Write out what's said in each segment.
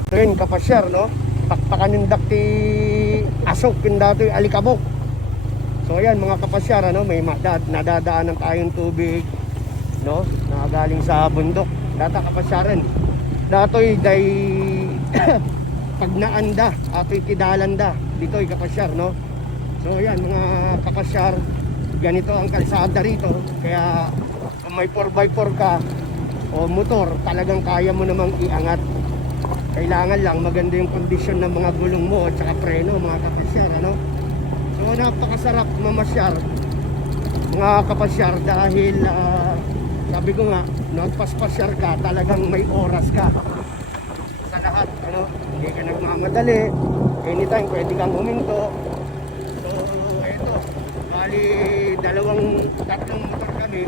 Ato yun kapasyar, no? Pakpakan yung dakti asok, yung dati alikabok. So ayan mga kapasyar, ano? May nadadaanan tayong tubig, no? Na galing sa bundok. Data kapasyaran. Dato'y day pag naanda, ato'y kidalanda. Dito'y kapasyar, no? So ayan mga kapasyar, ganito ang kalsada rito. Kaya kung may 4x4 ka o motor, talagang kaya mo namang iangat. Kailangan lang maganda yung kondisyon ng mga gulong mo at saka preno mga kapasyar, ano? So napakasarap mamasyar mga kapasyar dahil sabi ko nga, nagpaspasyar ka, talagang may oras ka sa lahat, ano? Hindi ka nagmamadali, anytime pwede kang huminto. So eto, bali tatlong motor kami,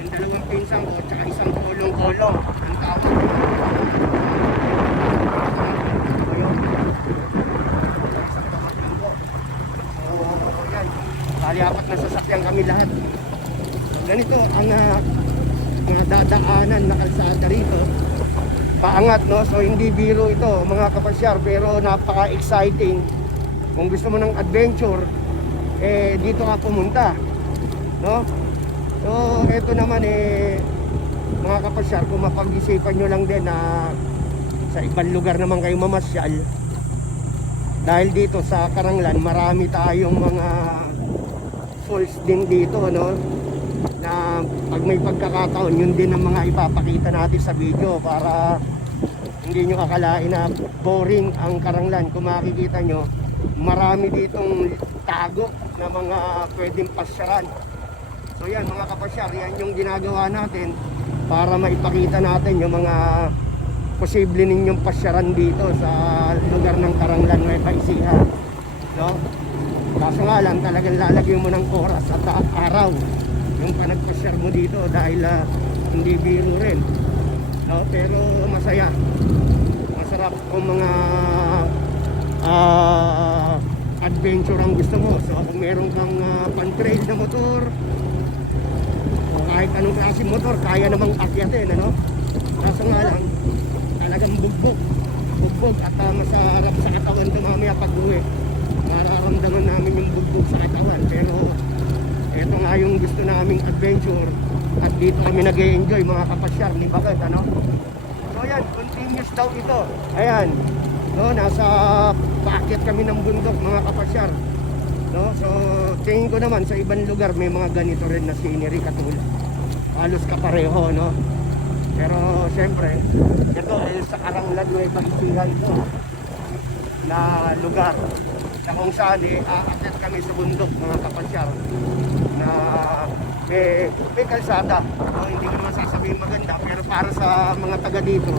yung dalawang pinsang ko at saka isang kulong-kulong ang tawag. Bali apat na sasakyan kami lahat. Ganito ang dadaanan na kalsada rito. Paangat, no? So hindi biro ito mga kapasyar, pero napaka-exciting. Kung gusto mo ng adventure, dito ka pumunta, no? So ito naman mga kapasyar, kung mapag-isipan nyo lang din na sa ibang lugar naman kayo mamasyal. Dahil dito sa Karanglan, marami tayong mga falls din dito, no? Na pag may pagkakataon, yun din ang mga ipapakita natin sa video para hindi nyo akalain na boring ang Karanglan. Kung makikita nyo, marami ditong tago na mga pwedeng pasyaran. So yan mga kapasyar, yan yung ginagawa natin para maipakita natin yung mga posible ninyong pasyaran dito sa lugar ng Karanglan, Nueva Ecija, no? Kaso nga lang, talagang lalagyan mo ng oras at araw yung panagpasyar mo dito dahil hindi biro rin, no? Pero masaya, masarap kung mga adventure ang gusto mo. So kung meron kang pan-trail na motor o kahit anong klaseng motor, kaya namang akyatin, ano? Kaso nga lang, talagang bugbog at masarap sa katawan ito mamaya pag uwi. Nararamdaman namin yung bugbog sa katawan, pero ito nga yung gusto naming adventure at dito kami nag-e-enjoy mga kapasyar ni Bagat, ano? So yan, continuous daw ito. Ayan, no, nasa paakyat kami ng bundok mga kapasyar, no? So tingin ko naman sa ibang lugar may mga ganito rin na scenery katulad, halos kapareho, no? Pero siyempre, ito ay sa Karanglan, Nueva Ecija ito na lugar na kung saan aakyat kami sa bundok mga kapasyar na may kalsada. So, hindi ko naman sasabihin maganda, pero para sa mga taga dito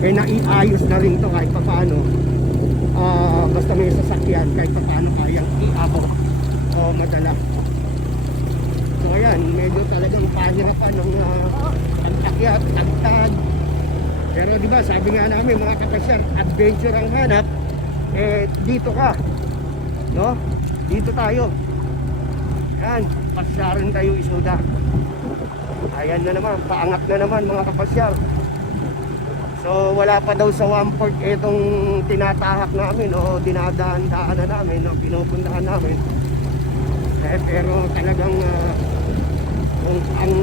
naiayos na rin to kahit pa paano. Basta may sasakyan kahit pa paano kayang iabot o madala. So ayan, medyo talagang pahirapan ng pag-akyat, tagtag. Pero di ba, sabi nga namin mga kapasyar, adventure ang hanap, dito ka, no? Dito tayo. Ayan, pasyarin tayo Isuda. Ayan na naman, paangat na naman mga kapasyar. So wala pa daw sa 1/4 itong tinatahak namin o dinadaan-daanan namin o pinupuntahan namin. Pero talagang kung ang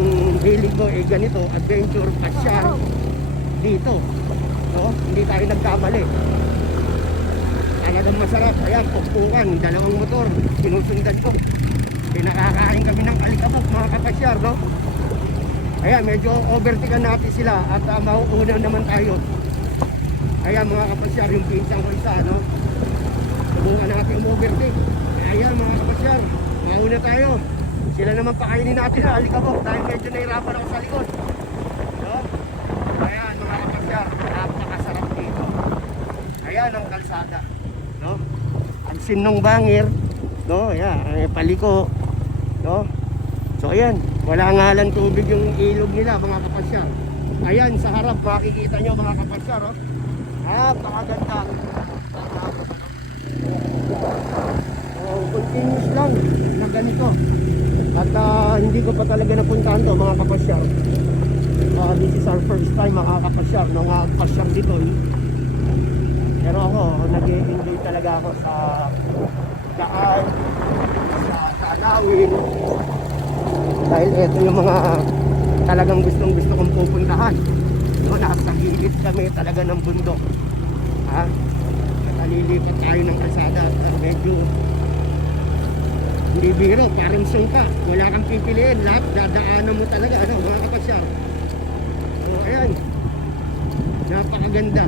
hilig ko ganito, adventure, pasyal dito, no? Hindi tayo nagkamali. Talagang masarap. Ayan, pukpukan, dalawang motor, sinusundan ko. Pinakakain kami ng alikabok mga kapasyar, no? Ayan, medyo overtaken natin sila at mauuna naman tayo. Ayan mga kapasyar, yung pinsang ko isa, no? Subukan natin overtake. Ayan mga kapasyar, mauna tayo. Sila naman pakainin natin na alikabok dahil medyo nahirapan ako sa likod, no? Ayan mga kapasyar, napakasarap dito. Ayan ang kalsada, no? Ang sinong bangir, no? Ayan, paliko, no? So ayan, wala nga lang tubig yung ilog nila mga kapasyar. Ayan sa harap makikita nyo mga kapasyar, oh. Napakaganda. Continuous lang na ganito. At hindi ko pa talaga napuntahan to mga kapasyar. This is our first time mga kapasyar. Nung pasyar dito Pero ako, nag-enjoy talaga ako sa daan, sa tanawin. Dahil ito yung mga talagang gustong gusto kong pupuntahan. No, nasa gilid kami talaga ng bundok. Ha? Nalilipat tayo ng kalsada at medyo hindi biro, parang sungka. Wala kang pipiliin, lahat dadaanan mo talaga, ano, mga kapasyal. So ayan, napakaganda.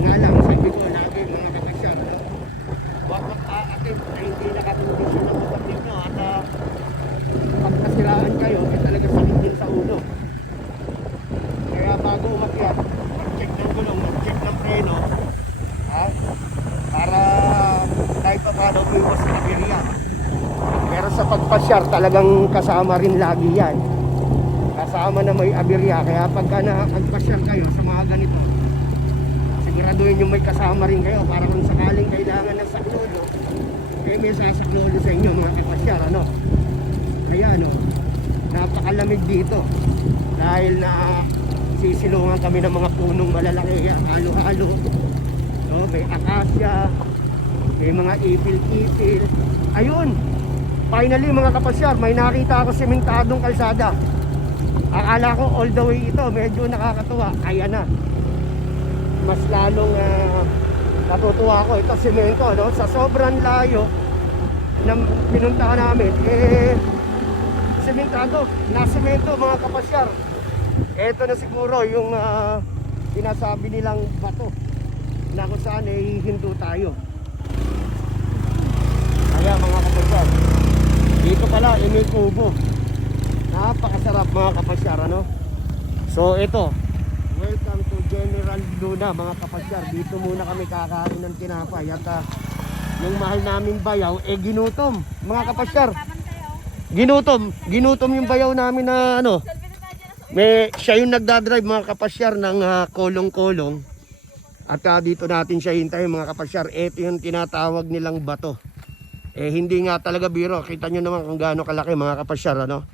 Nga lang, sabi ko lagi mga kapasyal, wag mag-aatin na hindi nakatulog sila sa kapatid nyo at pag nasiraan kayo, talaga sakit din sa ulo. Kaya bago umakyat, mag-check ng gulong, mag-check ng preno, ha? Para kahit pa paano iwas sa aberya. Pero sa pagpasyar, talagang kasama rin lagi yan. Kasama na may aberya. Kaya pagka nakapagpasyar kayo sa mga ganito, siguraduhin yung may kasama rin kayo para kung sakaling kailangan ng saklolo, eh may sasaklolo sa inyo mga kapasyar, ano? Kaya ano, napakalamig dito dahil na sisilungan kami ng mga punong malalaki, halo-halo. So, may akasya, may mga ipil-ipil. Ayun, finally mga kapasyar, may nakita ako sementadong kalsada. Akala ko all the way ito, medyo nakakatuwa. Kaya na, mas lalong natutuwa ako. Ito semento, no? Sa sobrang layo na pinuntahan namin, sementado, nasemento mga kapasyar. Ito na siguro yung sinasabi nilang bato na kung saan hinto tayo. Kaya mga kapasyar, dito pala may kubo. Napakasarap mga kapasyar, ano? So ito, welcome to General Luna mga kapasyar. Dito muna kami kakain ng tinapay at yung mahal namin bayaw ginutom mga kapasyar. Ginutom yung bayaw namin na ano. Siya yung nagdadrive mga kapasyar ng kolong-kolong. At dito natin siya hintayin mga kapasyar. Ito yung tinatawag nilang bato. Hindi nga talaga biro. Kita nyo naman kung gaano kalaki mga kapasyar, ano?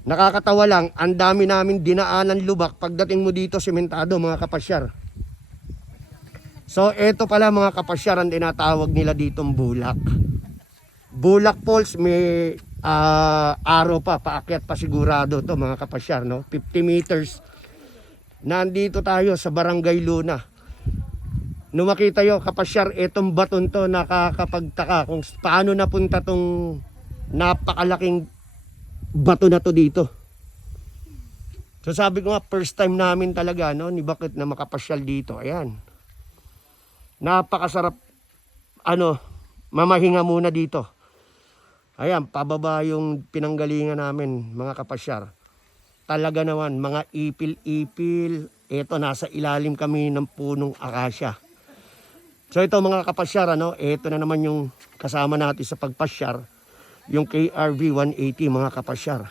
Nakakatawa lang, ang dami namin dinaanan lubak pagdating mo dito sementado mga kapasyar. So ito pala mga kapasyar ang tinatawag nila ditong bulak. Bulak Falls, may araw pa, paakyat pa sigurado to mga kapasyar, no? 50 meters. Nandito tayo sa Barangay Luna. Nung makita yo kapasyar, itong baton to, nakakapagtaka kung paano napunta tong napakalaking bato na to dito. So sabi ko nga, first time namin talaga, no, ni Bakit na makapasyal dito. Ayan. Napakasarap, ano, mamahinga muna dito. Ayan, pababa yung pinanggalingan namin, mga kapasyar. Talaga naman, mga ipil-ipil. Ito, nasa ilalim kami ng punong akasya. So ito mga kapasyar, ano, ito na naman yung kasama natin sa pagpasyar. Yung KRV 180 mga kapasyar.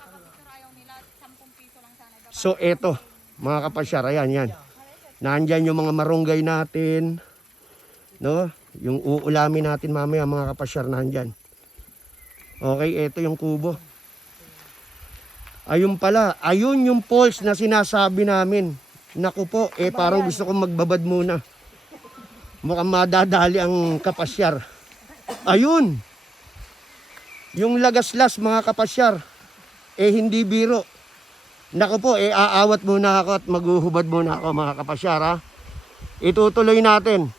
So ito, mga kapasyar, ayan, yan. Nandyan yung mga marunggay natin. No? Yung uulamin natin mamaya mga kapasyar, nandyan. Okay, ito yung kubo. Ayun pala, ayun yung falls na sinasabi namin. Naku po, parang gusto kong magbabad muna. Mukhang madadali ang kapasyar. Ayun! Yung Lagaslas mga kapasyar, hindi biro. Naku po, aawat muna ako at maghuhubad muna ako mga kapasyar, ha. Itutuloy natin.